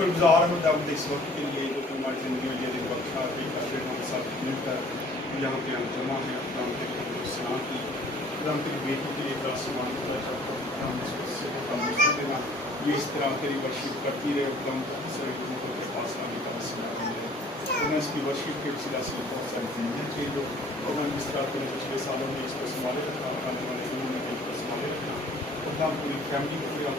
शुक्रगुजार हम दाऊद इस वक्त के लिए जो हमारी ज़िंदगी में ये दिन बख्शा है फिर हम सब मिलकर यहाँ पे हम जमा हैं खुदा के सलाम की खुदा तेरी बेटी के लिए बड़ा समान खुदा चाहता हूँ खुदा मुझसे देना ये इस तरह तेरी वर्शिप करती रहे खुदा बहुत सारे लोगों के पास आने का वसीला मिले उन्हें इसकी वर्शिप के वसीला से बहुत सारी जिंदगी के लोग खुदा जिस तरह तेरे पिछले सालों में इसको संभाले रखा आने वाले दिनों में इसको संभाले रखना खुदा पूरी फैमिली को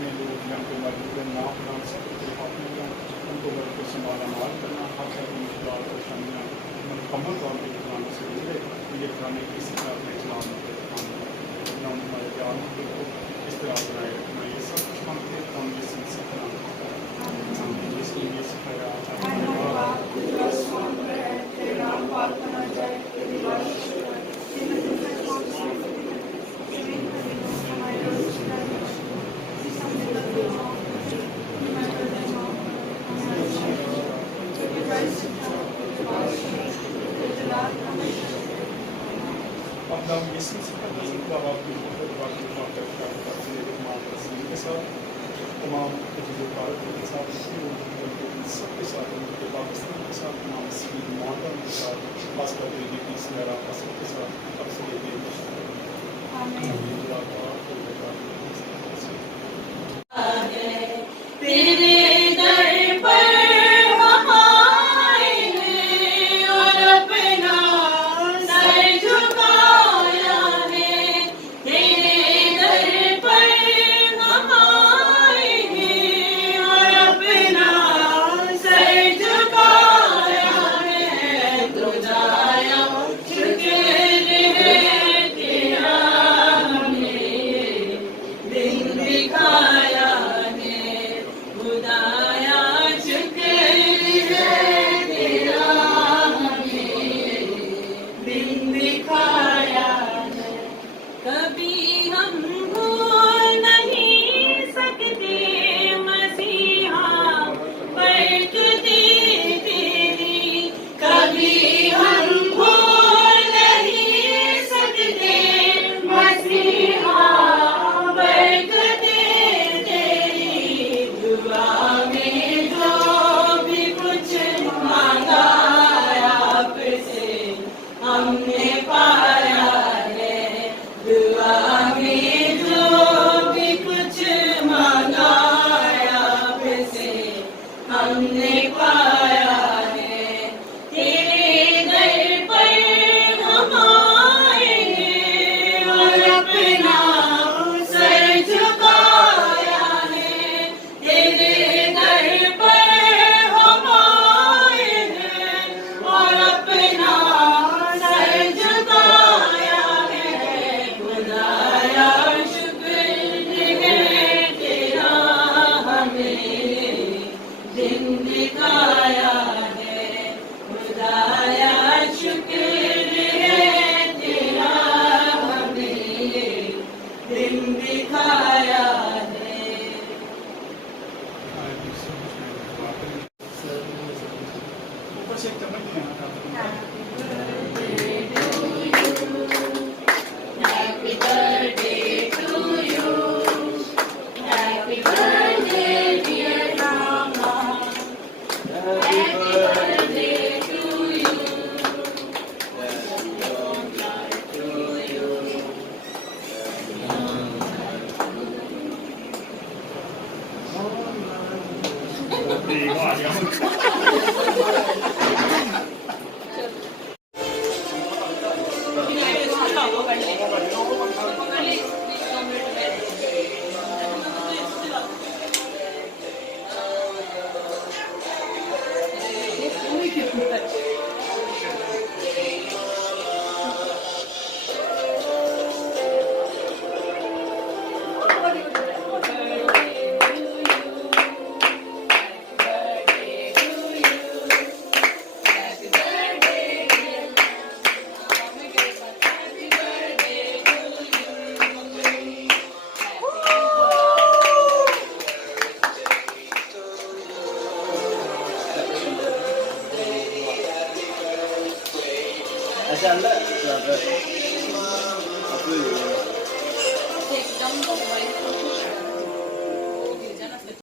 जितने लोग यहाँ पे मौजूद हैं नाम नाम सब तेरे हाथ में हैं उनको वर्ग को संभाला माल करना हर तरह की मुश्किलात परेशानियाँ मुकम्मल तौर पर खुदाने से मिले ये खुदाने किसी तरह अपने चलान नाम हमारे प्यार को इस तरह बनाए रखना ये सब कुछ मांगते हैं हम ये सीखना जिसके लिए सिखाया हम ये सिलसिला के साथ तमाम भारत के साथ सबके साथ उनके पाकिस्तान के साथ तमाम मॉडल के साथ खास करके सबके साथ अब से लेके